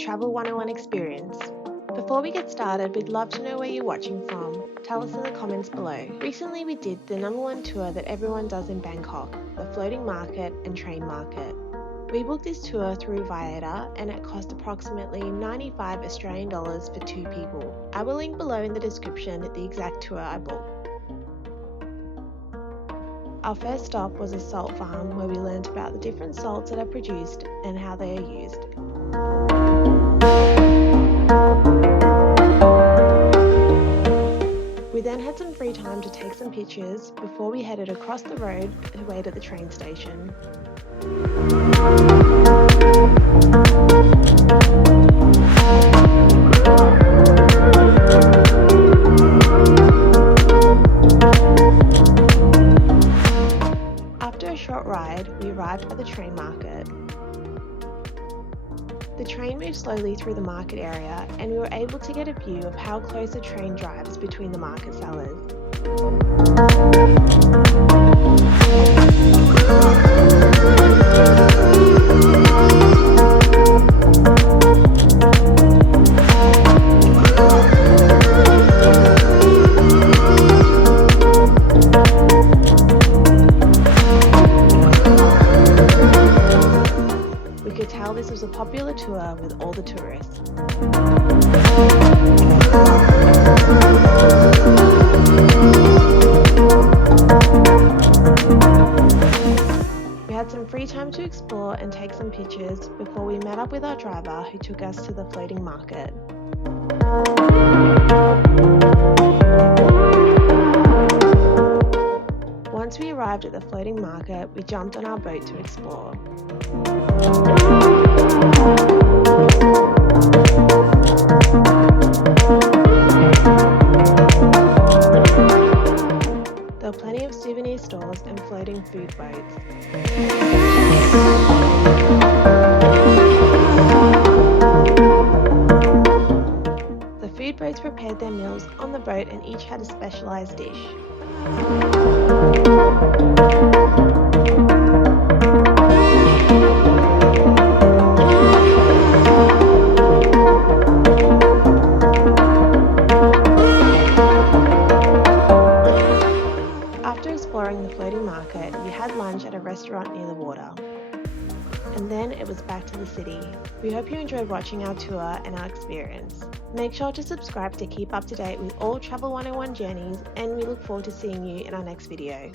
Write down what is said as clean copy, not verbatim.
Travel 101 experience. Before we get started, we'd love to know where you're watching from. Tell us in the comments below. Recently we did the #1 tour that everyone does in Bangkok, the floating market and train market. We booked this tour through Phraya and it cost approximately 95 Australian dollars for 2 people. I will link below in the description the exact tour I booked. Our first stop was a salt farm where we learnt about the different salts that are produced and how they are used. We then had some free time to take some pictures before we headed across the road to wait at the train station. After a short ride, we arrived at the train market. The train moved slowly through the market area and we were able to get a view of how close the train drives between the market sellers. We could tell this was a popular tour with all the tourists. We had some free time to explore and take some pictures before we met up with our driver who took us to the floating market. Once we arrived at the floating market, we jumped on our boat to explore. There were plenty of souvenir stores and floating food boats. The food boats prepared their meals on the boat and each had a specialised dish. After exploring the floating market, we had lunch at a restaurant near the water. And then it was back to the city. We hope you enjoyed watching our tour and our experience. Make sure to subscribe to keep up to date with all Travel 101 journeys, and we look forward to seeing you in our next video.